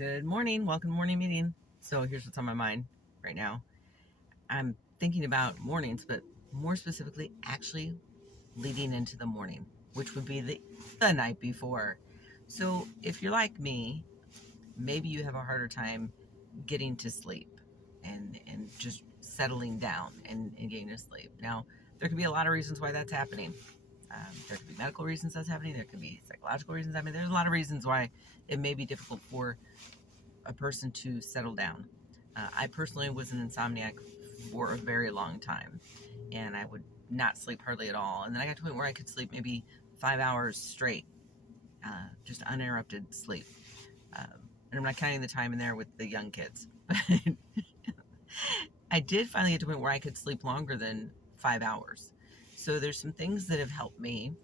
Good morning. Welcome to morning meeting. So here's what's on my mind right now. I'm thinking about mornings, but more specifically, actually leading into the morning, which would be the night before. So if you're like me, maybe you have a harder time getting to sleep and just settling down and getting to sleep. Now, there could be a lot of reasons why that's happening. There could be medical reasons that's happening. There could be psychological reasons. I mean, there's a lot of reasons why it may be difficult for a person to settle down. I personally was an insomniac for a very long time, and I would not sleep hardly at all. And then I got to a point where I could sleep maybe 5 hours straight, just uninterrupted sleep. And I'm not counting the time in there with the young kids. But I did finally get to a point where I could sleep longer than 5 hours. So there's some things that have helped me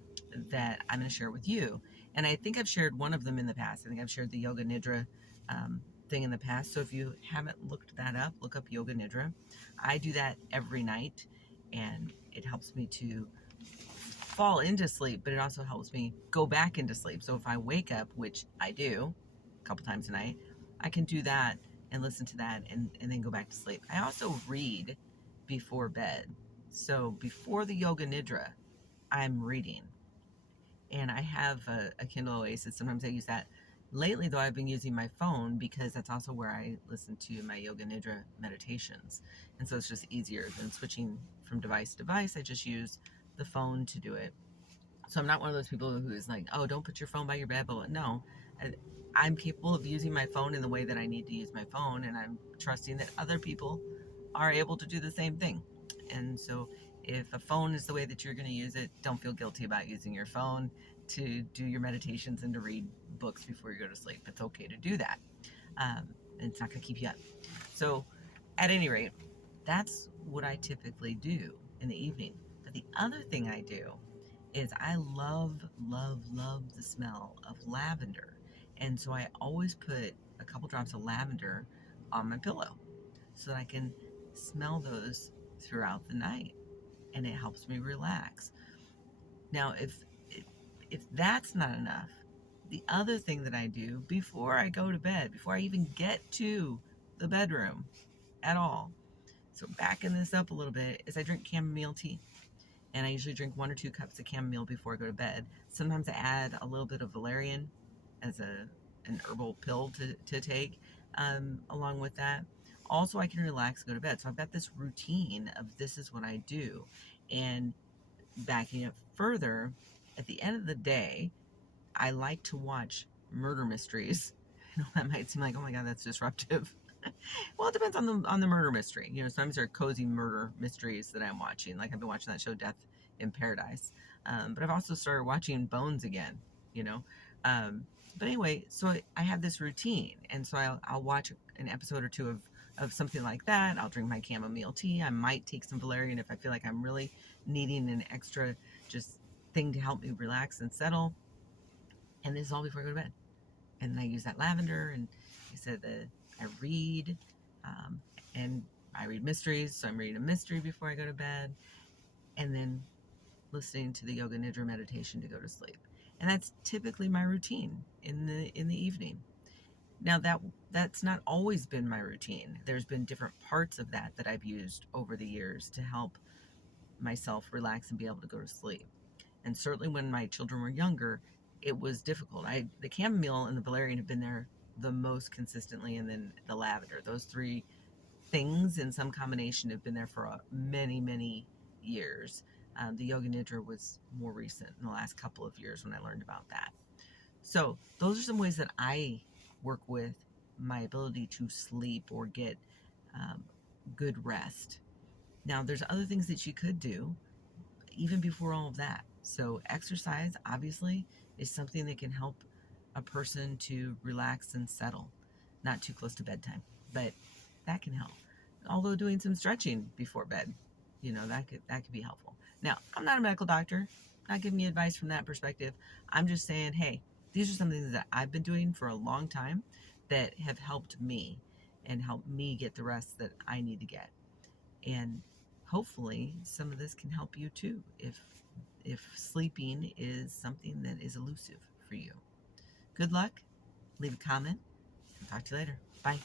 that I'm going to share with you. And I think I've shared one of them in the past. I think I've shared the Yoga Nidra thing in the past. So if you haven't looked that up, look up Yoga Nidra. I do that every night, and it helps me to fall into sleep, but it also helps me go back into sleep. So if I wake up, which I do a couple times a night, I can do that and listen to that and then go back to sleep. I also read before bed. So before the Yoga Nidra, I'm reading. And I have a Kindle Oasis. Sometimes I use that. Lately, though, I've been using my phone because that's also where I listen to my Yoga Nidra meditations. And so it's just easier than switching from device to device. I just use the phone to do it. So I'm not one of those people who is like, oh, don't put your phone by your bed. But no, I'm capable of using my phone in the way that I need to use my phone. And I'm trusting that other people are able to do the same thing. And so if a phone is the way that you're going to use it, don't feel guilty about using your phone to do your meditations and to read books before you go to sleep. It's okay to do that. And it's not going to keep you up. So at any rate, that's what I typically do in the evening. But the other thing I do is I love, love, love the smell of lavender. And so I always put a couple drops of lavender on my pillow so that I can smell those throughout the night, and it helps me relax. Now, if that's not enough, the other thing that I do before I go to bed, before I even get to the bedroom at all, so backing this up a little bit, is I drink chamomile tea. And I usually drink 1 or 2 cups of chamomile before I go to bed. Sometimes I add a little bit of valerian as an herbal pill to take along with that. Also, I can relax and go to bed. So I've got this routine of this is what I do. And backing it further, at the end of the day, I like to watch murder mysteries. I know that might seem like, oh my God, that's disruptive. Well, it depends on the murder mystery. Sometimes there are cozy murder mysteries that I'm watching. Like I've been watching that show Death in Paradise. But I've also started watching Bones again, you know. But anyway, so I have this routine. And so I'll watch an episode or two of something like that. I'll drink my chamomile tea. I might take some valerian if I feel like I'm really needing an extra just thing to help me relax and settle. And this is all before I go to bed. And then I use that lavender, and I said that I read, um, and I read mysteries, so I'm reading a mystery before I go to bed, and then listening to the Yoga Nidra meditation to go to sleep. And that's typically my routine in the evening. Now that's not always been my routine. There's been different parts of that I've used over the years to help myself relax and be able to go to sleep. And certainly when my children were younger, it was difficult. The chamomile and the valerian have been there the most consistently, and then the lavender. Those three things in some combination have been there for many, many years. The Yoga Nidra was more recent in the last couple of years when I learned about that. So those are some ways that I work with my ability to sleep or get um, good rest. Now, there's other things that you could do even before all of that. So exercise obviously is something that can help a person to relax and settle, not too close to bedtime, but that can help. Although doing some stretching before bed, that could be helpful. Now, I'm not a medical doctor, not giving you advice from that perspective. I'm just saying, hey, these are some things that I've been doing for a long time that have helped me and helped me get the rest that I need to get. And hopefully some of this can help you too if sleeping is something that is elusive for you. Good luck. Leave a comment. Talk to you later. Bye.